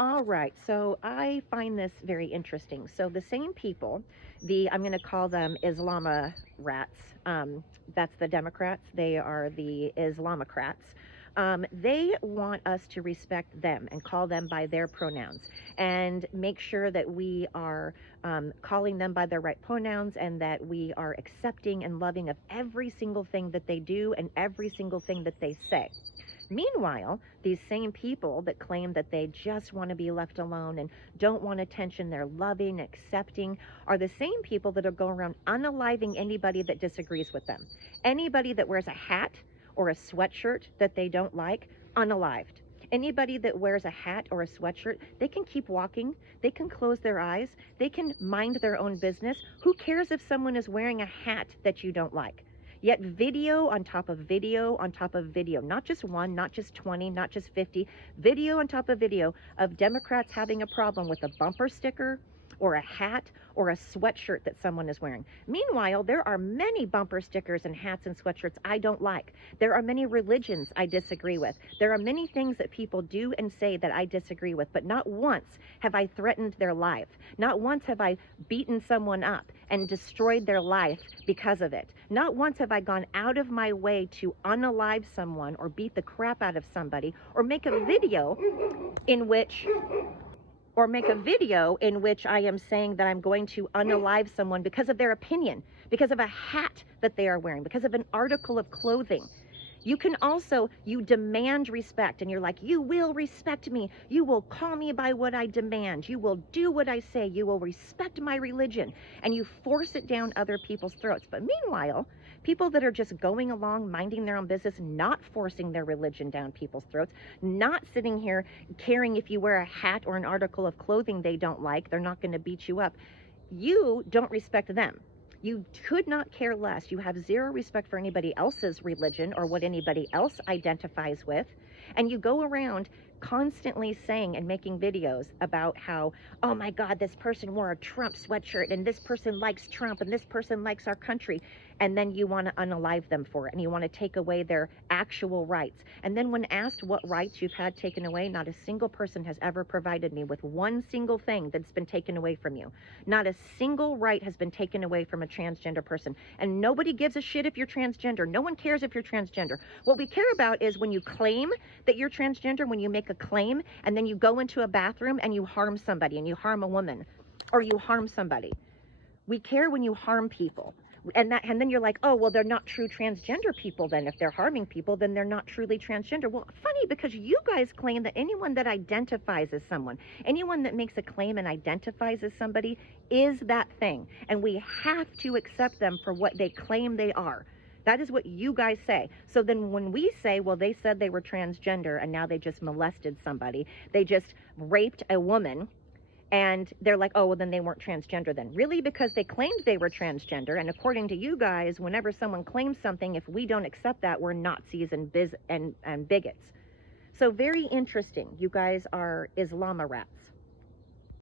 All right, so I find this very interesting. So the same people, I'm going to call them Islama rats. That's the Democrats. They are the Islamocrats. They want us to respect them and call them by their pronouns and make sure that we are calling them by their right pronouns and that we are accepting and loving of every single thing that they do and every single thing that they say. Meanwhile, these same people that claim that they just want to be left alone and don't want attention, they're loving, accepting, are the same people that are going around unaliving anybody that disagrees with them. Anybody that wears a hat or a sweatshirt that they don't like, unalived. Anybody that wears a hat or a sweatshirt, they can keep walking, they can close their eyes, they can mind their own business. Who cares if someone is wearing a hat that you don't like? Yet video on top of video on top of video, not just one, not just 20, not just 50, video on top of video of Democrats having a problem with a bumper sticker or a hat or a sweatshirt that someone is wearing. Meanwhile, there are many bumper stickers and hats and sweatshirts I don't like. There are many religions I disagree with. There are many things that people do and say that I disagree with, but not once have I threatened their life. Not once have I beaten someone up and destroyed their life because of it. Not once have I gone out of my way to unalive someone or beat the crap out of somebody or make a video in which I am saying that I'm going to unalive someone because of their opinion, because of a hat that they are wearing, because of an article of clothing. You demand respect, and you're like, you will respect me. You will call me by what I demand. You will do what I say. You will respect my religion. And you force it down other people's throats. But meanwhile, people that are just going along, minding their own business, not forcing their religion down people's throats, not sitting here caring if you wear a hat or an article of clothing they don't like, they're not going to beat you up. You don't respect them. You could not care less. You have zero respect for anybody else's religion or what anybody else identifies with. And you go around constantly saying and making videos about how, oh my God, this person wore a Trump sweatshirt and this person likes Trump and this person likes our country. And then you want to unalive them for it and you want to take away their actual rights. And then when asked what rights you've had taken away, not a single person has ever provided me with one single thing that's been taken away from you. Not a single right has been taken away from a transgender person. And nobody gives a shit if you're transgender. No one cares if you're transgender. What we care about is when you claim that you're transgender, when you make a claim, and then you go into a bathroom and you harm somebody, and you harm a woman, or you harm somebody. We care when you harm people. And then you're like, oh, well, they're not true transgender people then. If they're harming people, then they're not truly transgender. Well, funny, because you guys claim that anyone that identifies as someone, anyone that makes a claim and identifies as somebody is that thing. And we have to accept them for what they claim they are. That is what you guys say. So then when we say, well, they said they were transgender and now they just molested somebody, they just raped a woman, and they're like, oh, well, then they weren't transgender then. Really? Because they claimed they were transgender. And according to you guys, whenever someone claims something, if we don't accept that, we're Nazis and bigots. So very interesting. You guys are Islama rats.